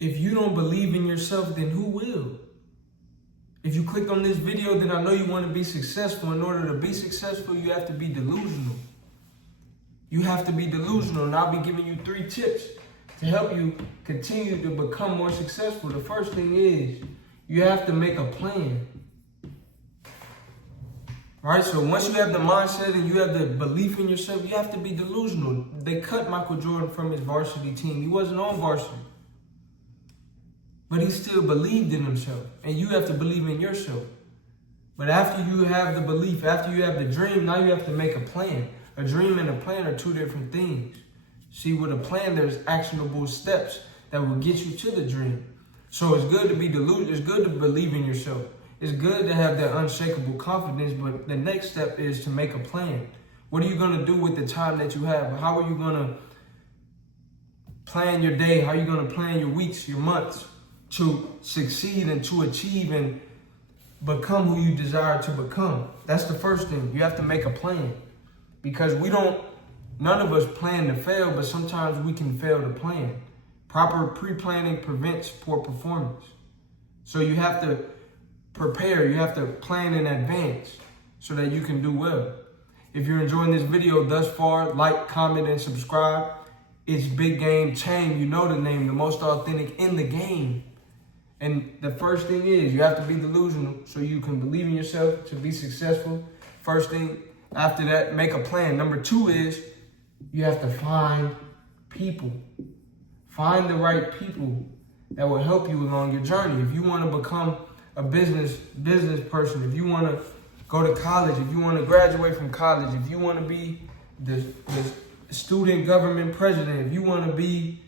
If you don't believe in yourself, then who will? If you clicked on this video, then I know you want to be successful. In order to be successful, you have to be delusional. You have to be delusional, and I'll be giving you 3 tips to help you continue to become more successful. The first thing is you have to make a plan. Right? So once you have the mindset and you have the belief in yourself, you have to be delusional. They cut Michael Jordan from his varsity team. He wasn't on varsity. But he still believed in himself. And you have to believe in yourself. But after you have the belief, after you have the dream, now you have to make a plan. A dream and a plan are 2 different things. See, with a plan, there's actionable steps that will get you to the dream. So it's good to be delusional. It's good to believe in yourself. It's good to have that unshakable confidence. But the next step is to make a plan. What are you going to do with the time that you have? How are you going to plan your day? How are you going to plan your weeks, your months to succeed and to achieve and become who you desire to become? That's the first thing. You have to make a plan. Because none of us plan to fail, but sometimes we can fail to plan. Proper pre-planning prevents poor performance. So you have to prepare, you have to plan in advance so that you can do well. If you're enjoying this video thus far, like, comment, and subscribe. It's Big Game Chain. You know the name, the most authentic in the game. And the first thing is you have to be delusional so you can believe in yourself to be successful. First thing. After that, make a plan. Number 2 is you have to find people. Find the right people that will help you along your journey. If you want to become a business person, if you want to go to college, if you want to graduate from college, if you want to be the student government president, if you want to be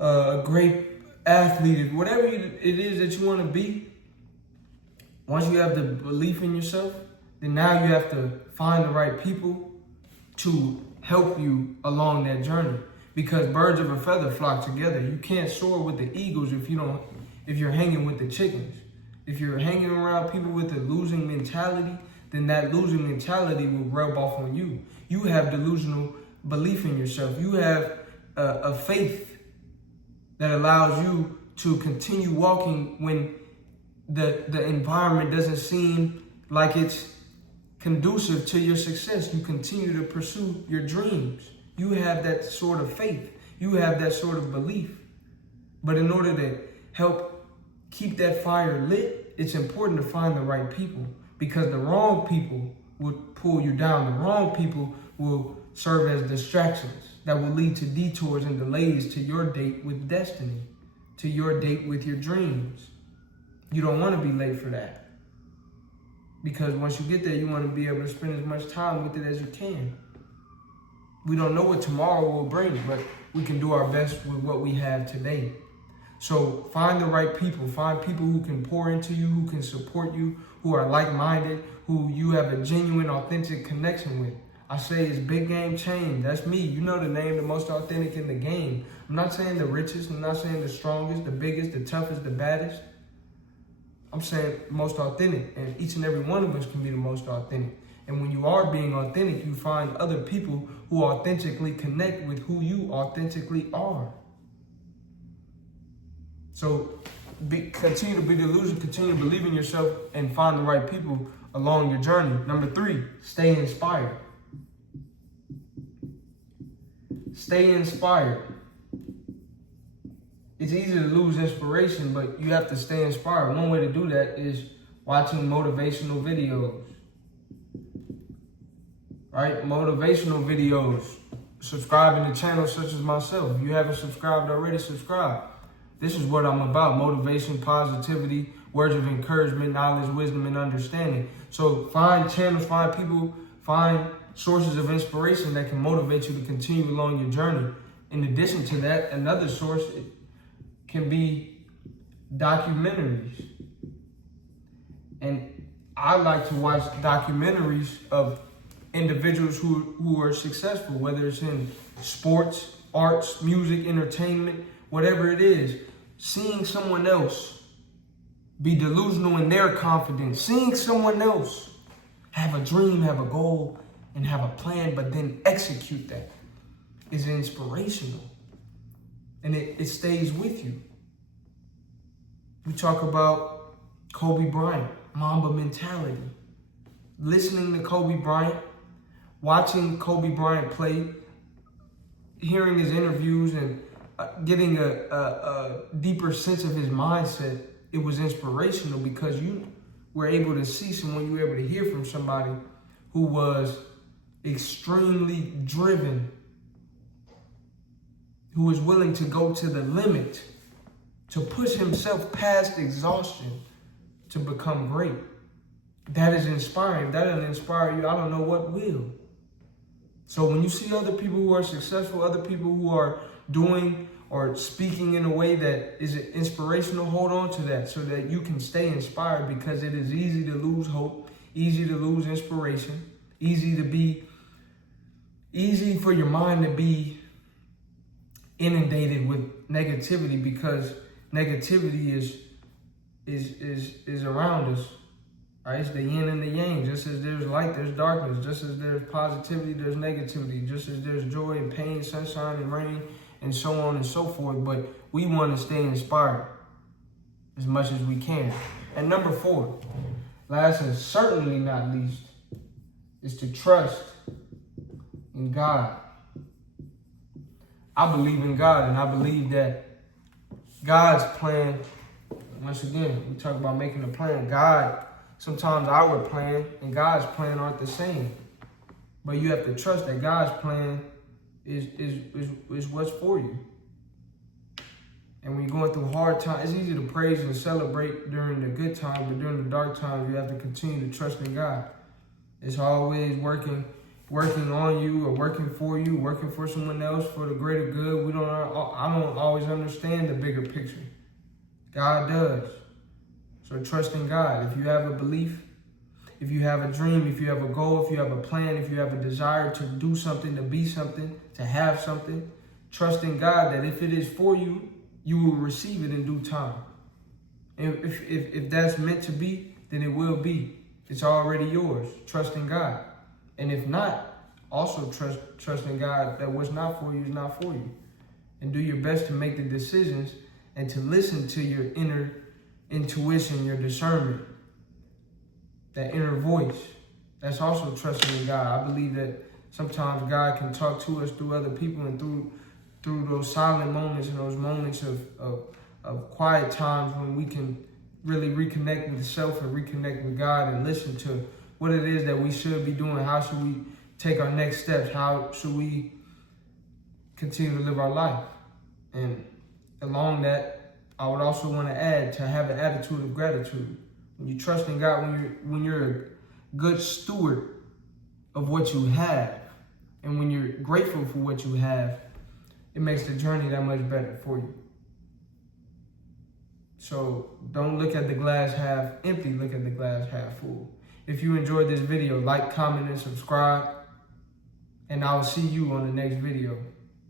a great athlete, whatever it is that you want to be, once you have the belief in yourself, then now you have to find the right people to help you along that journey. Because birds of a feather flock together. You can't soar with the eagles if you're hanging with the chickens. If you're hanging around people with a losing mentality, then that losing mentality will rub off on you. You have delusional belief in yourself. You have a faith that allows you to continue walking when the environment doesn't seem like it's conducive to your success. You continue to pursue your dreams. You have that sort of faith. You have that sort of belief. But in order to help keep that fire lit, it's important to find the right people, because the wrong people will pull you down. The wrong people will serve as distractions that will lead to detours and delays to your date with destiny, to your date with your dreams. You don't want to be late for that. Because once you get there, you want to be able to spend as much time with it as you can. We don't know what tomorrow will bring, but we can do our best with what we have today. So find the right people. Find people who can pour into you, who can support you, who are like-minded, who you have a genuine, authentic connection with. I say it's Big Game Chain. That's me. You know the name, the most authentic in the game. I'm not saying the richest. I'm not saying the strongest, the biggest, the toughest, the baddest. I'm saying most authentic, and each and every one of us can be the most authentic. And when you are being authentic, you find other people who authentically connect with who you authentically are. So continue to be delusional, continue to believe in yourself, and find the right people along your journey. Number 3, stay inspired. Stay inspired. It's easy to lose inspiration, but you have to stay inspired. One way to do that is watching motivational videos. Right? Motivational videos. Subscribing to channels such as myself. If you haven't subscribed already, subscribe. This is what I'm about. Motivation, positivity, words of encouragement, knowledge, wisdom, and understanding. So find channels, find people, find sources of inspiration that can motivate you to continue along your journey. In addition to that, another source can be documentaries. And I like to watch documentaries of individuals who are successful, whether it's in sports, arts, music, entertainment, whatever it is. Seeing someone else be delusional in their confidence, seeing someone else have a dream, have a goal, and have a plan, but then execute that is inspirational. and it stays with you. We talk about Kobe Bryant, Mamba mentality. Listening to Kobe Bryant, watching Kobe Bryant play, hearing his interviews and getting a deeper sense of his mindset, it was inspirational because you were able to see someone, you were able to hear from somebody who was extremely driven, who was willing to go to the limit, to push himself past exhaustion to become great. That is inspiring. That doesn't inspire you, I don't know what will. So when you see other people who are successful, other people who are doing or speaking in a way that is inspirational, hold on to that so that you can stay inspired, because it is easy to lose hope, easy to lose inspiration, easy for your mind to be inundated with negativity, because negativity is around us. Right? It's the yin and the yang. Just as there's light, there's darkness. Just as there's positivity, there's negativity. Just as there's joy and pain, sunshine and rain, and so on and so forth. But we want to stay inspired as much as we can. And number 4, last and certainly not least, is to trust in God. I believe in God, and I believe that God's plan, once again, we talk about making a plan. Sometimes our plan and God's plan aren't the same. But you have to trust that God's plan is what's for you. And when you're going through hard times, it's easy to praise and celebrate during the good times, but during the dark times, you have to continue to trust in God. It's always working on you or working for you, working for someone else for the greater good. I don't always understand the bigger picture. God does. So trust in God. If you have a belief, if you have a dream, if you have a goal, if you have a plan, if you have a desire to do something, to be something, to have something, trust in God that if it is for you, you will receive it in due time. And if that's meant to be, then it will be. It's already yours. Trust in God. And if not, also trust in God that what's not for you is not for you. And do your best to make the decisions and to listen to your inner intuition, your discernment, that inner voice. That's also trusting in God. I believe that sometimes God can talk to us through other people and through those silent moments and those moments of quiet times when we can really reconnect with self and reconnect with God and listen to what it is that we should be doing. How should we take our next steps? How should we continue to live our life? And along that, I would also want to add to have an attitude of gratitude. When you trust in God, when you're a good steward of what you have, and when you're grateful for what you have, it makes the journey that much better for you. So don't look at the glass half empty, look at the glass half full. If you enjoyed this video, like, comment, and subscribe, and I'll see you on the next video.